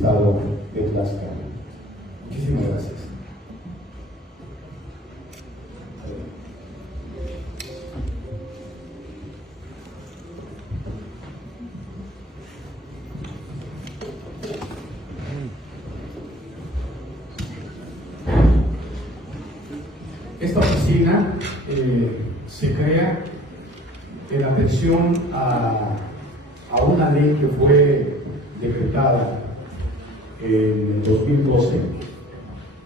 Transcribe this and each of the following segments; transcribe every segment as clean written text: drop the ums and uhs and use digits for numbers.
estado de Tlaxcala. Muchísimas gracias. Esta oficina se crea en atención a una ley que fue decretada en el 2012,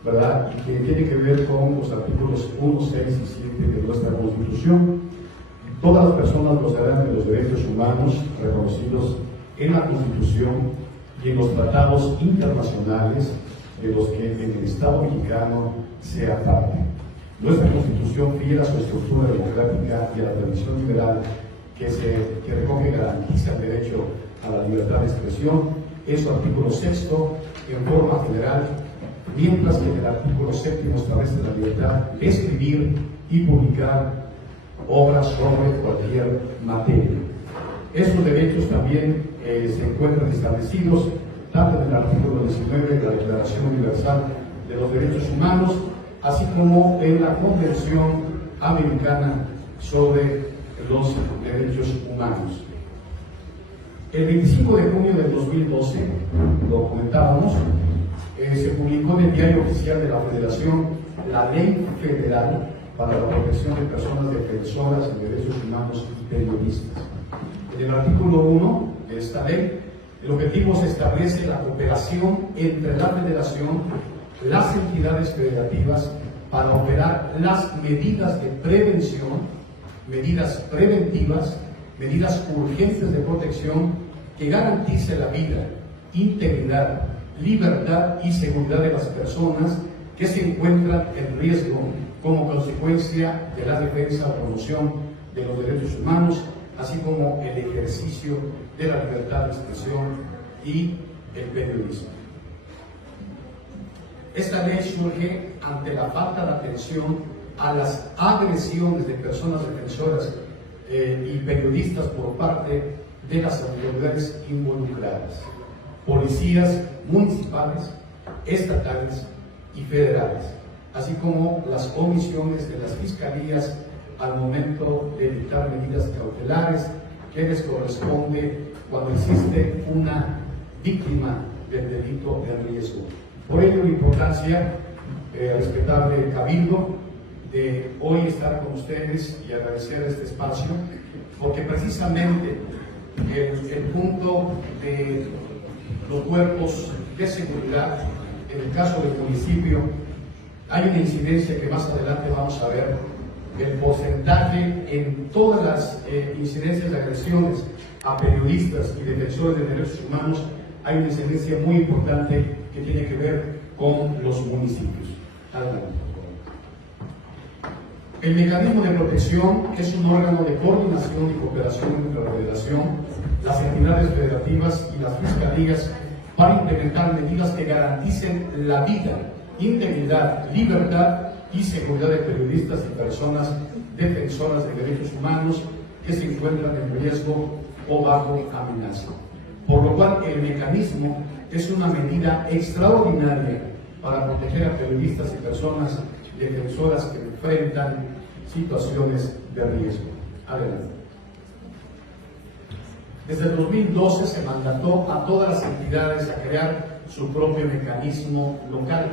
¿verdad? Y que tiene que ver con los artículos 1, 6 y 7 de nuestra Constitución. Todas las personas gozarán de los derechos humanos reconocidos en la Constitución y en los tratados internacionales de los que en el Estado mexicano sea parte. Nuestra Constitución, fiel a su estructura democrática y a la tradición liberal que recoge y garantiza el derecho a la libertad de expresión, en su artículo 6, en forma federal, mientras que en el artículo 7 establece la libertad de escribir y publicar obras sobre cualquier materia. Esos derechos también se encuentran establecidos tanto en el artículo 19 de la Declaración Universal de los Derechos Humanos, así como en la Convención Americana sobre los Derechos Humanos. El 25 de junio del 2012, lo comentábamos, se publicó en el Diario Oficial de la Federación la Ley Federal para la Protección de Personas Defensoras de Derechos Humanos y Periodistas. En el artículo 1 de esta ley, el objetivo se establece la cooperación entre la Federación, las entidades federativas, para operar las medidas de prevención, medidas preventivas, medidas urgentes de protección que garantice la vida, integridad, libertad y seguridad de las personas que se encuentran en riesgo como consecuencia de la defensa o promoción de los derechos humanos, así como el ejercicio de la libertad de expresión y el periodismo. Esta ley surge ante la falta de atención a las agresiones de personas defensoras y periodistas por parte de las autoridades involucradas, policías municipales, estatales y federales, así como las omisiones de las fiscalías al momento de dictar medidas cautelares que les corresponde cuando existe una víctima del delito de riesgo. Por ello, la importancia, respetable Cabildo, de hoy estar con ustedes y agradecer este espacio, porque precisamente el punto de los cuerpos de seguridad, en el caso del municipio, hay una incidencia que más adelante vamos a ver, el porcentaje en todas las incidencias de agresiones a periodistas y defensores de derechos humanos, hay una incidencia muy importante que tiene que ver con los municipios. Adelante. El mecanismo de protección es un órgano de coordinación y cooperación entre la Federación, las entidades federativas y las fiscalías para implementar medidas que garanticen la vida, integridad, libertad y seguridad de periodistas y personas defensoras de derechos humanos que se encuentran en riesgo o bajo amenaza. Por lo cual, el mecanismo es una medida extraordinaria para proteger a periodistas y personas defensoras que enfrentan situaciones de riesgo. Adelante. Desde el 2012 se mandató a todas las entidades a crear su propio mecanismo local,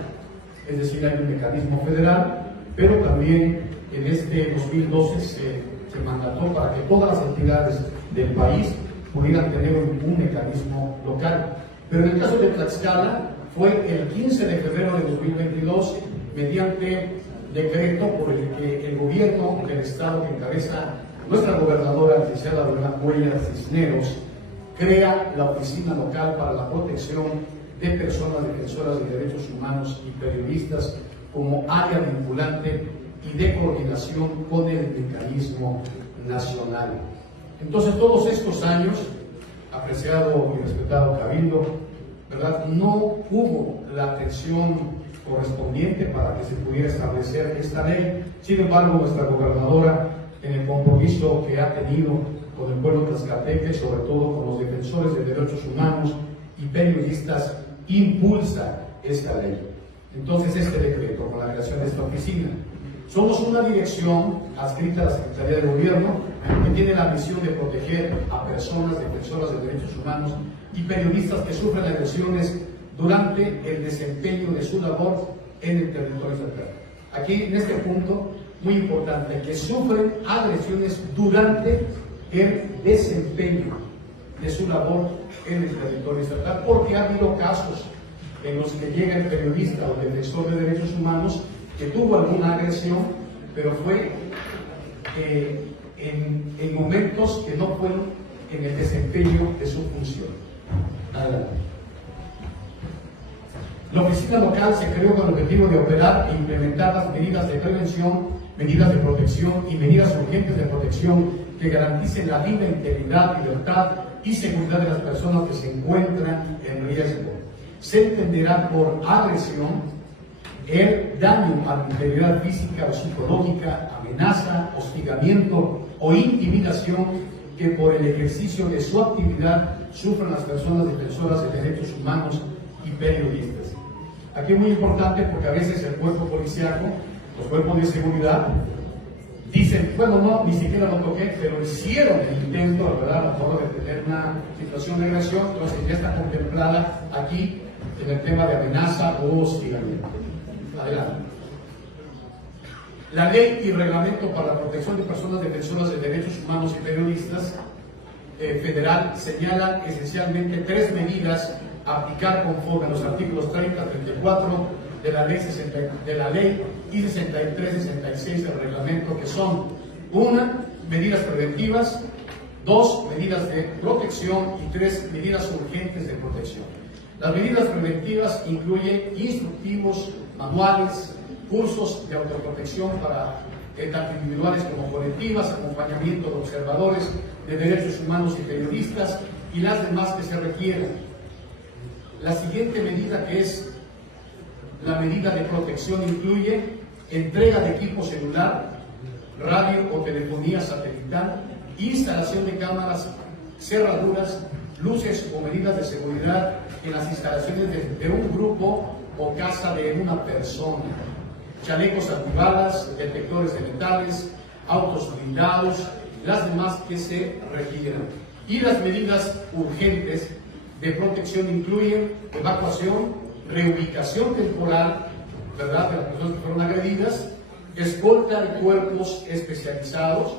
es decir, hay un mecanismo federal, pero también en este 2012 se mandató para que todas las entidades del país pudieran tener un mecanismo local. Pero en el caso de Tlaxcala fue el 15 de febrero de 2022, mediante decreto por el que el gobierno del estado que encabeza nuestra gobernadora, la licenciada Lorena Cuellar Cisneros, crea la Oficina Local para la Protección de Personas Defensoras de Derechos Humanos y Periodistas como área vinculante y de coordinación con el mecanismo nacional. Entonces, todos estos años, apreciado y respetado Cabildo, ¿verdad?, no hubo la atención correspondiente para que se pudiera establecer esta ley. Sin embargo, nuestra gobernadora, en el compromiso que ha tenido con el pueblo tlaxcalteca, sobre todo con los defensores de derechos humanos y periodistas impulsa esta ley. Entonces, este decreto, con la creación de esta oficina, somos una dirección adscrita a la Secretaría de Gobierno que tiene la misión de proteger a personas defensoras de derechos humanos y periodistas que sufren agresiones durante el desempeño de su labor en el territorio estatal. Aquí, en este punto, muy importante, que sufren agresiones durante el desempeño de su labor en el territorio estatal, porque ha habido casos en los que llega el periodista o defensor de derechos humanos que tuvo alguna agresión, pero fue en momentos que no fueron en el desempeño de su función. Adelante. La oficina local se creó con el objetivo de operar e implementar las medidas de prevención, medidas de protección y medidas urgentes de protección que garanticen la vida, integridad, libertad y seguridad de las personas que se encuentran en riesgo. Se entenderá por agresión el daño a la integridad física o psicológica, amenaza, hostigamiento o intimidación que por el ejercicio de su actividad sufran las personas defensoras de derechos humanos y periodistas. Aquí es muy importante porque a veces el cuerpo policiaco, los cuerpos de seguridad, dicen, bueno, no, ni siquiera lo toqué, pero hicieron el intento, ¿verdad?, a favor de tener una situación de agresión, entonces ya está contemplada aquí en el tema de amenaza o hostigamiento. Adelante. La ley y reglamento para la protección de personas defensoras de derechos humanos y periodistas federal señalan esencialmente 3 medidas a aplicar conforme a los artículos 30, 34 de la ley y 63, 66 del reglamento, que son: 1, medidas preventivas; 2, medidas de protección; y 3, medidas urgentes de protección. Las medidas preventivas incluyen instructivos, manuales, cursos de autoprotección para tanto individuales como colectivas, acompañamiento de observadores de derechos humanos y periodistas y las demás que se requieran. La siguiente medida, que es la medida de protección, incluye entrega de equipo celular, radio o telefonía satelital, instalación de cámaras, cerraduras, luces o medidas de seguridad en las instalaciones de un grupo o casa de una persona, chalecos antibalas, detectores de metales, autos blindados, las demás que se requieran. Y las medidas urgentes de protección incluyen evacuación, reubicación temporal, ¿verdad?, de las personas que fueron agredidas, escolta de cuerpos especializados,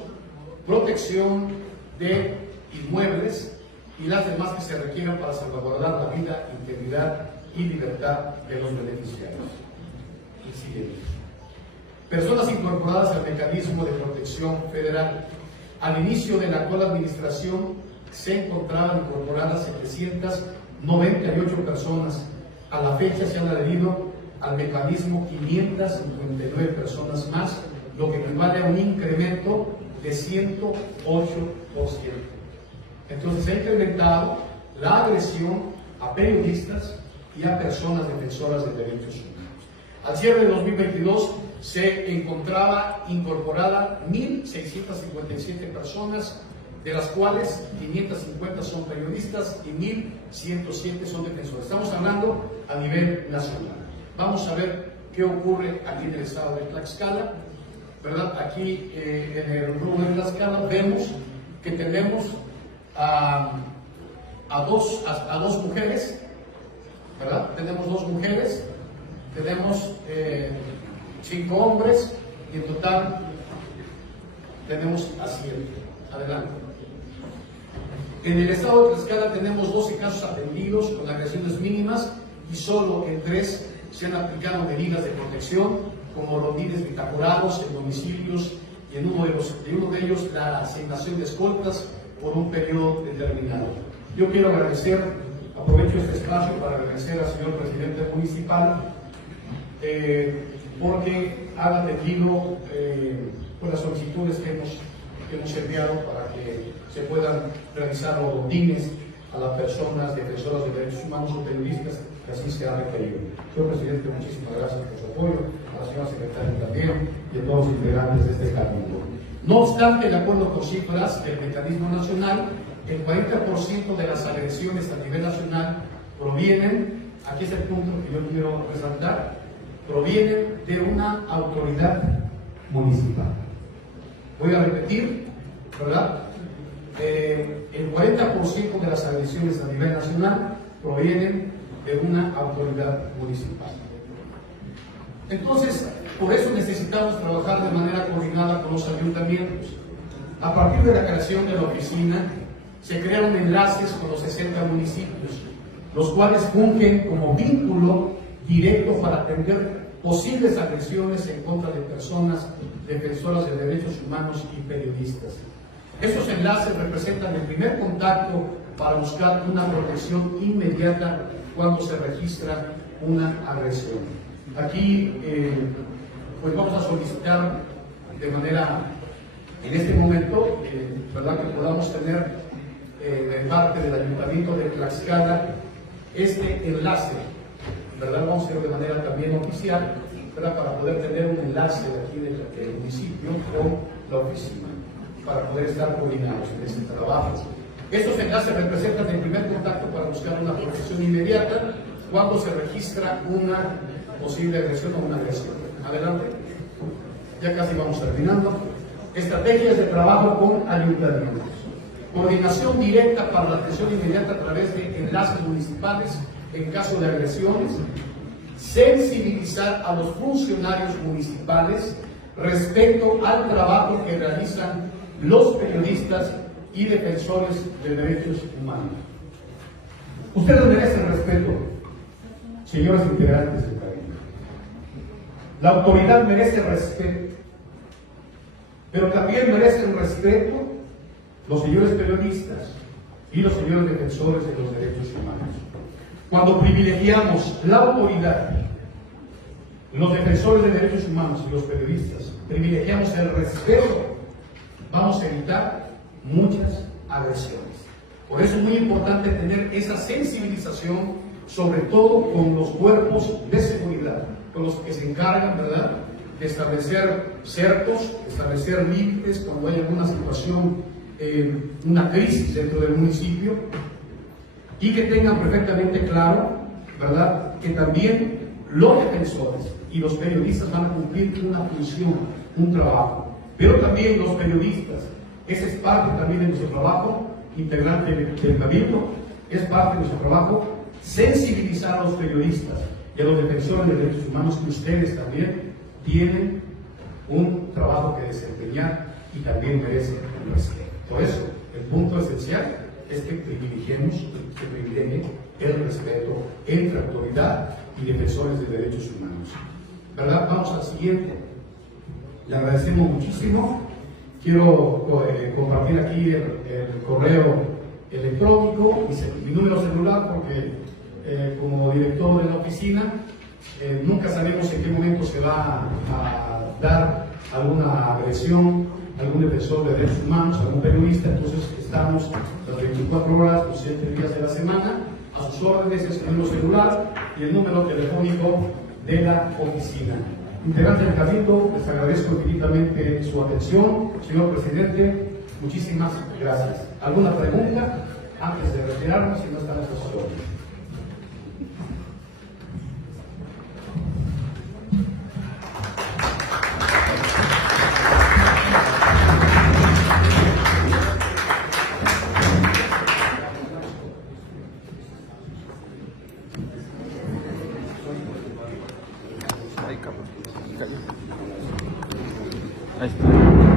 protección de inmuebles y las demás que se requieran para salvaguardar la vida, integridad y libertad de los beneficiarios. El siguiente. Personas incorporadas al mecanismo de protección federal. Al inicio de la actual administración se encontraban incorporadas 798 personas. A la fecha se han adherido al mecanismo 559 personas más, lo que equivale a un incremento de 108%. Entonces se ha incrementado la agresión a periodistas y a personas defensoras de derechos humanos. Al cierre de 2022 se encontraba incorporada 1.657 personas, de las cuales 550 son periodistas y 1.107 son defensores. Estamos hablando a nivel nacional. Vamos a ver qué ocurre aquí en el estado de Tlaxcala, ¿verdad? Aquí en el rubro de Tlaxcala vemos que tenemos a dos mujeres, ¿verdad? Tenemos 2 mujeres, tenemos 5 hombres y en total tenemos a 7. Adelante. En el estado de Tlaxcala tenemos 12 casos atendidos con agresiones mínimas y solo en 3 se han aplicado medidas de protección, como rondines bitácorados en domicilios y en uno de ellos la asignación de escoltas por un periodo determinado. Yo quiero agradecer, aprovecho este espacio para agradecer al señor presidente municipal porque han atendido las solicitudes que hemos enviado para que se puedan realizar los rondines a las personas defensoras de derechos humanos o periodistas que así se ha requerido. Señor presidente, muchísimas gracias por su apoyo, a la señora secretaria también y a todos los integrantes de este capítulo. No obstante, de acuerdo con cifras del mecanismo nacional, el 40% de las agresiones a nivel nacional provienen aquí es el punto que yo quiero resaltar, provienen de una autoridad municipal. Voy a repetir, ¿verdad? El 40% de las agresiones a nivel nacional provienen de una autoridad municipal. Entonces, por eso necesitamos trabajar de manera coordinada con los ayuntamientos. A partir de la creación de la oficina, se crearon enlaces con los 60 municipios, los cuales fungen como vínculo directo para atender posibles agresiones en contra de personas defensoras de derechos humanos y periodistas. Estos enlaces representan el primer contacto para buscar una protección inmediata cuando se registra una agresión. Aquí pues vamos a solicitar de manera, en este momento, ¿verdad?, que podamos tener de parte del Ayuntamiento de Tlaxcala este enlace, ¿verdad? Vamos a hacerlo de manera también oficial, ¿verdad?, para poder tener un enlace de aquí del municipio con la oficina, para poder estar coordinados en este trabajo. Estos enlaces representan el primer contacto para buscar una protección inmediata cuando se registra una posible agresión o una agresión. Adelante. Ya casi vamos terminando. Estrategias de trabajo con ayuntamientos. Coordinación directa para la atención inmediata a través de enlaces municipales en caso de agresiones. Sensibilizar a los funcionarios municipales respecto al trabajo que realizan los periodistas y defensores de derechos humanos. Ustedes merecen respeto, señores integrantes del Cabildo. La autoridad merece respeto, pero también merecen respeto los señores periodistas y los señores defensores de los derechos humanos. Cuando privilegiamos la autoridad, los defensores de derechos humanos y los periodistas, privilegiamos el respeto, vamos a evitar muchas agresiones. Por eso es muy importante tener esa sensibilización, sobre todo con los cuerpos de seguridad, con los que se encargan, ¿verdad?, de establecer cercos, establecer límites cuando hay alguna situación, una crisis dentro del municipio, y que tengan perfectamente claro, ¿verdad?, que también los defensores y los periodistas van a cumplir una función, un trabajo, pero también los periodistas, ese es parte también de nuestro trabajo, integrante del Cabildo, es parte de nuestro trabajo, sensibilizar a los periodistas y a los defensores de derechos humanos, que ustedes también tienen un trabajo que desempeñar y también merecen el respeto. Por eso, el punto esencial es que privilegiemos, que privilegie el respeto entre autoridad y defensores de derechos humanos. ¿Verdad? Vamos al siguiente. Le agradecemos muchísimo. Quiero compartir aquí el correo electrónico, mi número celular, porque como director de la oficina, nunca sabemos en qué momento se va a dar alguna agresión, algún defensor de derechos humanos, algún periodista. Entonces estamos las 24 horas, los 7 días de la semana, a sus órdenes. Es el número celular y el número telefónico de la oficina. Integrantes del Cabildo, les agradezco infinitamente su atención. Señor presidente, muchísimas gracias. ¿Alguna pregunta antes de retirarnos, si no están a sus órdenes? Ahí está.